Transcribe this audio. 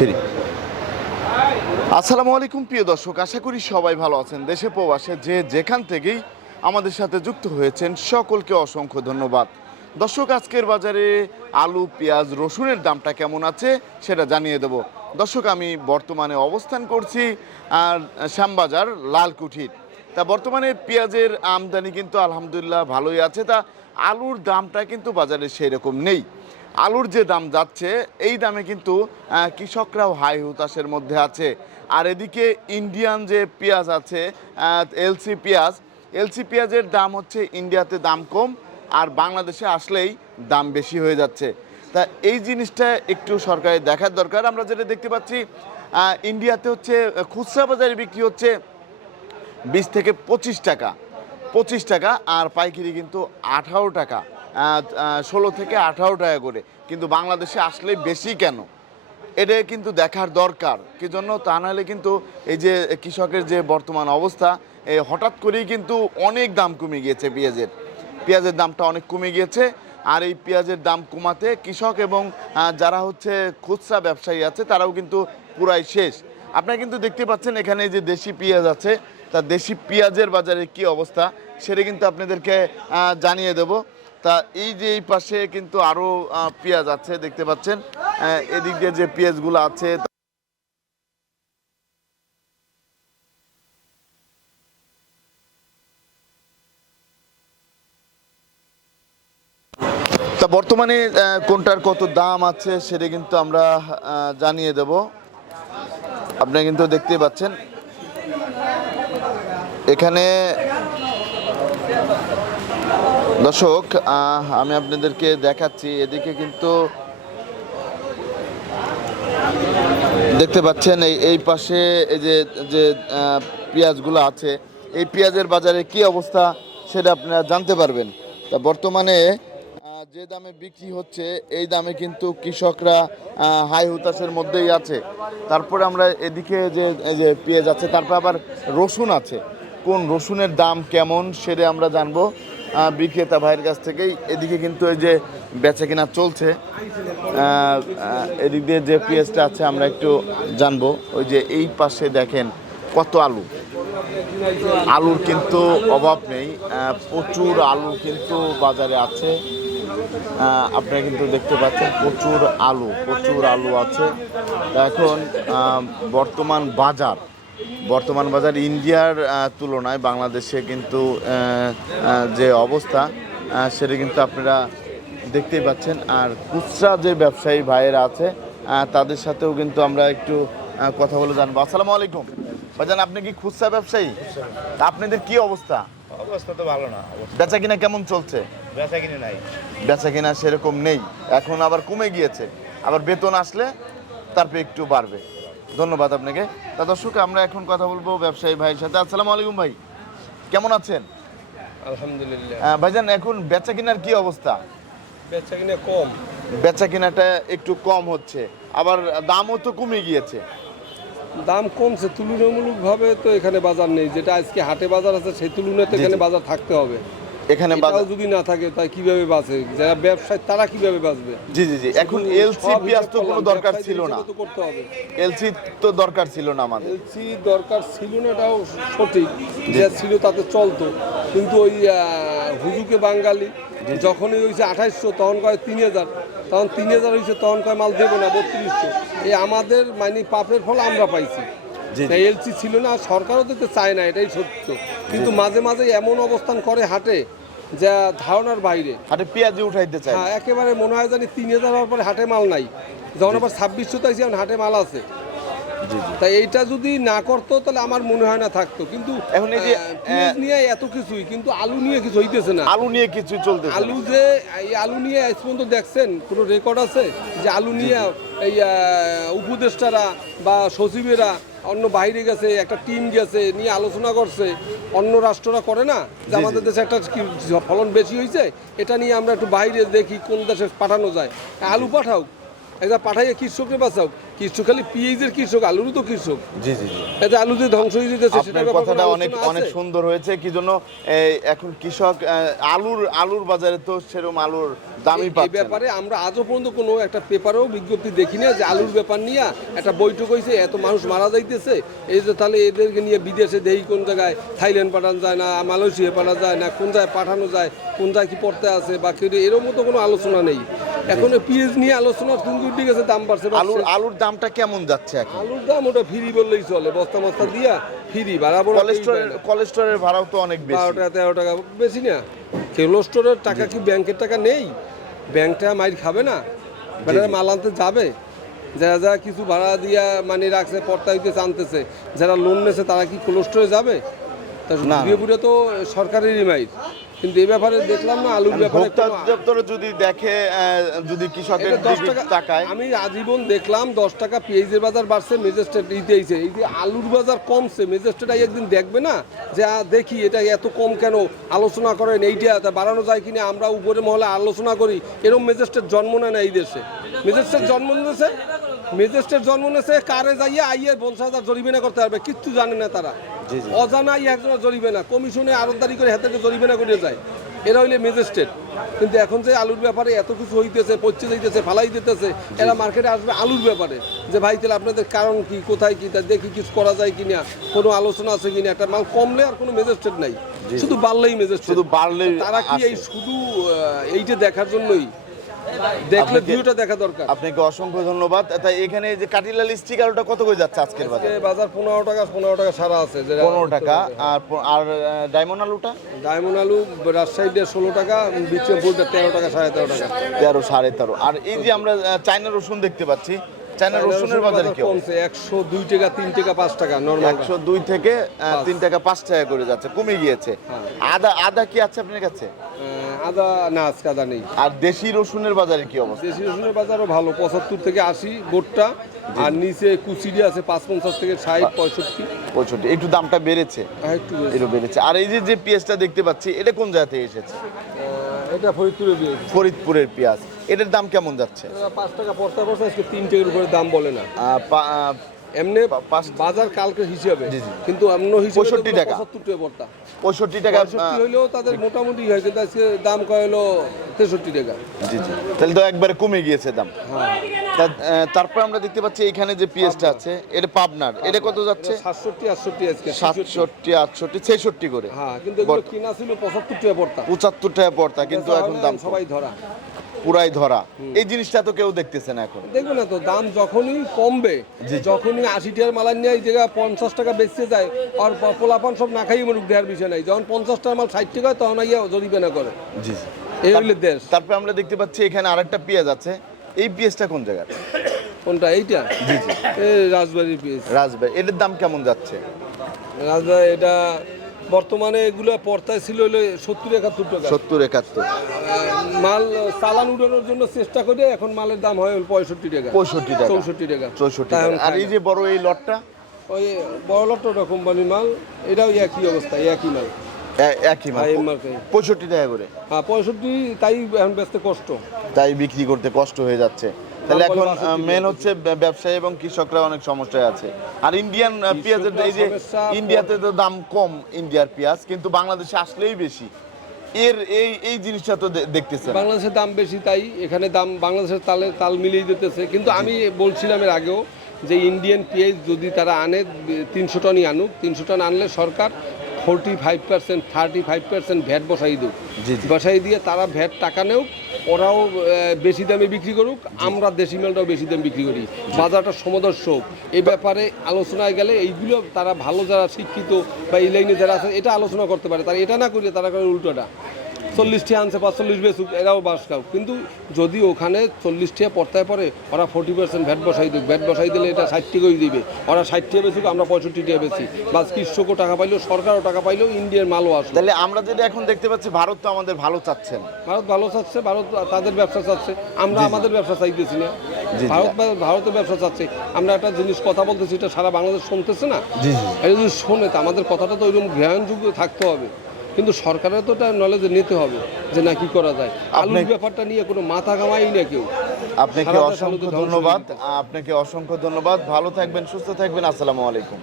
ফিরি। আসসালামু আলাইকুম প্রিয় দর্শক, আশা করি সবাই ভালো আছেন। দেশে প্রবাসে যে যেখান থেকেই আমাদের সাথে যুক্ত হয়েছেন সকলকে অসংখ্য ধন্যবাদ। দর্শক, আজকের বাজারে আলু, পেঁয়াজ, রসুনের দামটা কেমন আছে সেটা জানিয়ে দেব। দর্শক, আমি বর্তমানে অবস্থান করছি শ্যামবাজার লালকুঠির। তা বর্তমানে পেঁয়াজের আমদানি কিন্তু আলহামদুলিল্লাহ ভালোই আছে। তা আলুর দামটা কিন্তু বাজারে সেই রকম নেই। আলুর যে দাম যাচ্ছে এই দামে কিন্তু কৃষকরাও হাই হুতাশের মধ্যে আছে। আর এদিকে ইন্ডিয়ান যে পেঁয়াজ আছে, এলসি পেঁয়াজের দাম হচ্ছে ইন্ডিয়াতে দাম কম, আর বাংলাদেশে আসলেই দাম বেশি হয়ে যাচ্ছে। তা এই জিনিসটা একটু সরকারের দেখার দরকার। আমরা যেটা দেখতে পাচ্ছি, ইন্ডিয়াতে হচ্ছে খুচরা বাজারে বিক্রি হচ্ছে 20 থেকে 25 টাকা, আর পাইকারি কিন্তু 18 টাকা, 16 থেকে 18 টাকা করে। কিন্তু বাংলাদেশে আসলে বেশি কেন, এটা কিন্তু দেখার দরকার। কি জন্য? তা নাহলে কিন্তু এই যে কৃষকের যে বর্তমান অবস্থা, হঠাৎ করেই কিন্তু অনেক দাম কমে গিয়েছে। পেঁয়াজের দামটা অনেক কমে গিয়েছে। আর এই পেঁয়াজের দাম কমাতে কৃষক এবং যারা হচ্ছে খুচরা ব্যবসায়ী আছে তারাও কিন্তু পুরাই শেষ। আপনারা কিন্তু দেখতে পাচ্ছেন এখানে যে দেশি পেঁয়াজ আছে, তা দেশি পেঁয়াজের বাজারে কি অবস্থা সেটা কিন্তু আপনাদেরকে জানিয়ে দেব। তা এই যে এই পাশে কিন্তু আরও পেঁয়াজ আছে, দেখতে পাচ্ছেন এদিক দিয়ে যে পেঁয়াজগুলো আছে। তা বর্তমানে কোনটার কত দাম আছে সেটা কিন্তু আমরা জানিয়ে দেব। আপনারা কিন্তু দেখতে পাচ্ছেন এখানে। দর্শক, আমি আপনাদেরকে দেখাচ্ছি, এদিকে কিন্তু দেখতে পাচ্ছেন এই পাশে এই যে যে পেঁয়াজগুলো আছে, এই পেঁয়াজের বাজারে কি অবস্থা সেটা আপনারা জানতে পারবেন। তা বর্তমানে যে দামে বিক্রি হচ্ছে এই দামে কিন্তু কৃষকরা হাই হুতাশের মধ্যেই আছে। তারপরে আমরা এদিকে যে পেঁয়াজ আছে, তারপর আবার রসুন আছে। কোন রসুনের দাম কেমন সেটা আমরা জানবো বিক্রেতা ভাইয়ের কাছ থেকেই। এদিকে কিন্তু এই যে বেচা কিনা চলছে, এদিক দিয়ে যে পেঁয়াজটা আছে আমরা একটু জানবো। ওই যে এই পাশে দেখেন কত আলুর কিন্তু অভাব নেই, প্রচুর আলু কিন্তু বাজারে আছে। আপনারা কিন্তু দেখতে পাচ্ছেন প্রচুর আলু আছে। এখন বর্তমান বাজার ইন্ডিয়ার তুলনায় বাংলাদেশে কিন্তু যে অবস্থা সেটা কিন্তু আপনারা দেখতেই পাচ্ছেন। আর খুচরা যে ব্যবসায়ী ভাইয়েরা আছে তাদের সাথেও কিন্তু আমরা একটু কথা বলে জানবো। আসসালামু আলাইকুম ভাইজান, আপনি কি খুচরা ব্যবসায়ী? তা আপনাদের কি অবস্থা? অবস্থা তো ভালো না। বেচা কিনা কেমন চলছে? বেচা কিনা সেরকম নেই, এখন আবার কমে গিয়েছে। আবার বেতন আসলে তারপরে একটু বাড়বে। ধন্যবাদ আপনাকে। তা দর্শক, আমরা এখন কথা বলবো ব্যবসায়ী ভাইয়ের সাথে। আসসালামু আলাইকুম ভাই, কেমন আছেন? আলহামদুলিল্লাহ। ভাইজান, এখন বেচা কিনার কি অবস্থা? বেচা কিনা কম। বেচা কিনাটা একটু কম হচ্ছে, আবার দামও তো কমে গিয়েছে। দাম কমছে তুলনামূলকভাবে, তো এখানে বাজার নেই। যেটা আজকে হাটে বাজার আছে সেই তুলনায় তো এখানে বাজার থাকতে হবে। এখানে বাজার যদি না থাকে তাই কিভাবে বাঁচে যারা ব্যবসায়ী, তারা কিভাবে বাঁচবে? জি। এখন এলসি পেঁয়াজ তো কোনো দরকার ছিল না, করতে হবে। এলসি তো দরকার ছিল না আমাদের। এলসি দরকার ছিল না, এটাও সঠিক। যে ছিল তাতে চলতো, কিন্তু ওই হুজুকে বাঙালি যখনই হয়েছে 2800 তখন কয় 3000, তখন 3000 হয়েছে তখন কয় মাল দেবো না 3200। এই আমাদের মানে পাপের ফল আমরা পাইছি। এলসি ছিল না, সরকারও দিতে চায় না, এটাই সত্য। কিন্তু মাঝে মাঝে এমন অবস্থান করে হাটে যা ধারণার বাইরে। হাটে পেঁয়াজে উঠাইতে চায়। হ্যাঁ, একেবারে মনে হয় জানি 3000 হওয়ার পরে হাটে মাল নাই, যখন আবার 2600 তাইছে এখন হাটে মাল আছে। তাই এইটা যদি না করতো তাহলে আমার মনে হয় না থাকতো। কিন্তু এখন এই যে পেঁয়াজ নিয়ে এত কিছুই, কিন্তু আলু নিয়ে কিছু হইতেছে না। আলু নিয়ে কিছু চলতেছে। আলু নিয়ে আজ পর্যন্ত দেখছেন কোনো রেকর্ড আছে যে আলু নিয়ে এই উপদেষ্টারা বা সচিবেরা অন্য বাইরে গেছে, একটা টিম গেছে নিয়ে আলোচনা করছে? অন্য রাষ্ট্ররা করে না যে আমাদের দেশে একটা ফলন বেশি হয়েছে, এটা নিয়ে আমরা একটু বাইরে দেখি কোন দেশে পাঠানো যায়, আলু পাঠাও, এটা পাঠাইয়ে কৃষককে বাঁচাও। কৃষক খালি পেঁয়াজের কৃষক, আলুরও তো কৃষক। জি জি জি, এতে আলু যে ধ্বংস হয়ে যেতেছে সেটা আপনার কথাটা অনেক অনেক সুন্দর হয়েছে। কি জন্য এখন কৃষক আলুর বাজারে তো সেরকম আলুর দামই এই পাচ্ছে না। ব্যাপারে আমরা আজও পর্যন্ত কোনো একটা পেপারেও বিজ্ঞপ্তি দেখি না যে আলুর ব্যাপার নিয়ে একটা বৈঠক হয়েছে, এত মানুষ মারা যাইতেছে, এই যে তাহলে এদেরকে নিয়ে বিদেশে দেই কোন জায়গায় থাইল্যান্ড পাঠানো যায় না, মালয়েশিয়া পাঠানো যায় না, কোন জায়গায় পাঠানো যায়, কোন জায়গায় কি পড়তে আছে বা কেউ এরকম মতো কোনো আলোচনা নেই। এখন পিএইচ নিয়ে আলোচনা তুমি উঠে গেছে, দাম বাড়ছে। আলুর দামটা কেমন যাচ্ছে এখন? আলুর দাম ওটা ফ্রি বললেই চলে, বস্তা মস্তা দিয়া ফ্রি ভাড়া বড়। কোলেস্টোরের ভাড়াও তো অনেক বেশি, 12 টাকা 13 টাকা বেশি না। কোলেস্টোরের টাকা কি ব্যাংকের টাকা নেই? ব্যাংকটা মাইর খাবে না? বেটারা মাল আনতে যাবে, যারা যারা কিছু ভাড়া দিয়া মানে রাখছে পর্তা হইতে আনতেছে, যারা লোন নেছে তারা কি কোলেস্টোরে যাবে? তা ঘুরিয়ে তো সরকারেরই মাইর। কিন্তু এই ব্যাপারে দেখলাম না আলুর ব্যাপারে যদি দেখে, যদি কৃষকের 10 টাকা আমি আজীবন দেখলাম 10 টাকা পেঁয়াজের বাজার বাড়ছে, ম্যাজিস্ট্রেট দিতেইছে। এই যে আলুর বাজার কমছে, ম্যাজিস্ট্রেট একদিন দেখবে না যে দেখি এটা এত কম কেন, আলোচনা করেন এইটা বাড়ানো যায় কিনা, আমরা উপরে মহলে আলোচনা করি। এরকম ম্যাজিস্ট্রেট জন্ম নেয় না এই দেশে। ম্যাজিস্ট্রেট জন্ম নিয়েছে কারে যাইয়া আইয়ে 50,000 জরিমানা করতে পারবে, কিচ্ছু জানে না তারা। অজানাই একজন জরিমানা, কমিশনে আরতদারি করে হাতে জরিমানা করে যায়, এরা হইলে ম্যাজিস্ট্রেট। কিন্তু এখন যে আলুর ব্যাপারে এত কিছু হইতেছে, পচে যাইতেছে, ফালাই দিতেছে, এরা মার্কেটে আসবে আলুর ব্যাপারে যে ভাই তাহলে আপনাদের কারণ কি, কোথায় কি, তা দেখি কিছু করা যায় কিনা, কোনো আলোচনা আছে কিনা। একটা মাল কমলে আর কোনো ম্যাজিস্ট্রেট নাই, শুধু বাড়লেই ম্যাজিস্ট্রেট, শুধু বাড়লেই। তারা কি এই শুধু এইটা দেখার জন্যই? দেখলে ভিউটা দেখা দরকার। আপনাকে অসংখ্য ধন্যবাদ। তাই এখানে যে কাটিলাল স্টিক আলুটা কত করে যাচ্ছে আজকের বাজারে? বাজার 15 টাকা সারা আছে, 15 টাকা। আর ডায়মন্ড আলুটা? ডায়মন্ড আলু রাজশাহীতে 16 টাকা, বিক্রমপুরটা 13 টাকা, 13.5 টাকা। 13, 13.5। আর এই যে আমরা চায়না রসুন দেখতে পাচ্ছি, চায়না রসুনের বাজারে কি কমছে? 102 টাকা, 3 টাকা, 5 টাকা নরমাল। 102 থেকে 3 টাকা 5 টাকা করে যাচ্ছে, কমে গিয়েছে। আদা কি আছে আপনার কাছে? আদা না, আজকে আদা নেই। আর দেশি রসুনের বাজারে কি অবস্থা? দেশি রসুনের বাজারও ভালো, 75 থেকে 80 গোটটা, আর নিচে কুচিরি আছে 55 থেকে 60, 65। একটু দামটা বেড়েছে, একটু বেড়েছে। আর এই যে পেঁয়াজটা দেখতে পাচ্ছি, এটা কোন জায়গা থেকে এসেছে? এটা ফরিদপুরের পেঁয়াজ। ফরিদপুরের পেঁয়াজ, এটার দাম কেমন যাচ্ছে? 5 টাকা পড়তে পড়ছে, আজকে 3 টাকার উপরে দাম বলে না। এমনি বাজার কালকে হিসাবে, কিন্তু অন্য হিসাবে 65 টাকা, 75 টাকা পড়তা। 65 টাকা হইলেও তাদের মোটামুটি হয়, কিন্তু আজকে দাম কয় হলো 63 টাকা। জি জি, তাহলে তো একবারে কমে গিয়েছে দাম। তারপর আমরা দেখতে পাচ্ছি এখানে যে পেঁয়াজটা আছে, এটা পাবনার, এটা কত যাচ্ছে? 67, 68 আজকে। 67, 68, 66 করে। হ্যাঁ, কিন্তু এগুলো কিনা ছিল 75 টাকা পড়তা। 75 টাকা পড়তা, কিন্তু এখন দাম সবাই ধরা, পুরাই ধরা। এই জিনিসটা তো কেউ দেখতেছে না এখন। দেখবে না তো, দাম যখনই কমবে, যখনই 80 টাকার মাল নিয়ে এই জায়গায় 50 টাকা বেচতে যায়, আর পোলাপান সব না খাইয়ে মরুক, দেওয়ার বিষয় নাই। যখন 50 টাকার মাল 60 টাকা, তখন আইয়া জরিমানা করে। জি, এই হইলে দেশ। তারপরে আমরা দেখতে পাচ্ছি এখানে আরেকটা পেঁয়াজ আছে, এই পেঁয়াজটা কোন জায়গার? কোনটা? এইটা? জি জি, এই রাজবাড়ির পেঁয়াজ। রাজবাড়ি, এটার দাম কেমন যাচ্ছে? রাজবাড়ি এটা বর্তমানে এগুলো পর্তায় ছিল হলো 70, 71 টাকা। 70, 71। মাল চালান উঠানোর জন্য চেষ্টা করে এখন মালের দাম হয় 65 টাকা, 65 টাকা, 64 টাকা, 64 টাকা। আর এই যে বড় এই লটটা, ওই বড় লটটা কোম্পানির মাল, এটাও একই অবস্থা, একই মাল, একই মাল, 65 টাকা করে। হ্যাঁ 65, তাই এখন বেচতে কষ্ট, তাই বিক্রি করতে কষ্ট হয়ে যাচ্ছে। তাহলে এখন মেন হচ্ছে ব্যবসায়ী এবং কৃষকরা অনেক সমস্যায় আছে। আর ইন্ডিয়ান পেঁয়াজের, এই যে ইন্ডিয়াতে তো দাম কম ইন্ডিয়ার পেঁয়াজ, কিন্তু বাংলাদেশে আসলেই বেশি। এই জিনিসটা তো দেখতেছেন, বাংলাদেশের দাম বেশি, তাই এখানে দাম বাংলাদেশের তাল মিলিয়ে দিতেছে। কিন্তু আমি বলছিলাম এর আগেও যে ইন্ডিয়ান পেঁয়াজ যদি তারা আনে 300 টনই আনুক, 300 টন আনলে সরকার 45%, 35% ভ্যাট বসাই দেব, বসাই দিয়ে তারা ভ্যাট টাকা নেও, ওরাও বেশি দামে বিক্রি করুক, আমরা দেশি মালটাও বেশি দামে বিক্রি করি, বাজারটা সমদর্শ হোক। এই ব্যাপারে আলোচনায় গেলে এইগুলো তারা ভালো যারা শিক্ষিত বা এই লাইনে যারা আছে, এটা আলোচনা করতে পারে। তারা এটা না করিয়ে তারা করে উল্টোটা, 40 টাকা আনছে 45 বেচুক, এরাও বাস খাও। কিন্তু যদি ওখানে 40 টাকা পড়তায় পরে, ওরা 40% ভ্যাট বসাই দেবে, ভ্যাট বসাই দিলে এটা 60 টাকাই দিবে, ওরা 60 টাকা বেচুক, আমরা 65 টাকা বেশি, বাস কৃষকও টাকা পাইলো, সরকারও টাকা পাইলো, ইন্ডিয়ার মালও আসলো। তাহলে আমরা যেটা এখন দেখতে পাচ্ছি, ভারত তো আমাদের ভালো চাচ্ছেন, ভারত ভালো চাচ্ছে, ভারত তাদের ব্যবসা চাচ্ছে, আমরা আমাদের ব্যবসা চাইতেছি না। ভারতের ব্যবসা চাচ্ছে, আমরা একটা জিনিস কথা বলতেছি, এটা সারা বাংলাদেশ শুনতেছে না। এটা যদি শোনে তো আমাদের কথাটা তো ওইরকম গ্রহণযোগ্য থাকতে হবে। কিন্তু সরকারের তো তার নলেজে নিতে হবে যে না কি করা যায়। আলুর আপনি- ব্যাপারটা নিয়ে কোনো মাথা ঘামাই না কেউ। আপনাকে সারা দেশ অসংখ্য আলুতে ধ্বংস হয়ে ধন্যবাদ, গেছে। আপনাকে অসংখ্য ধন্যবাদ। ভালো থাকবেন, সুস্থ থাকবেন। আসসালামু আলাইকুম।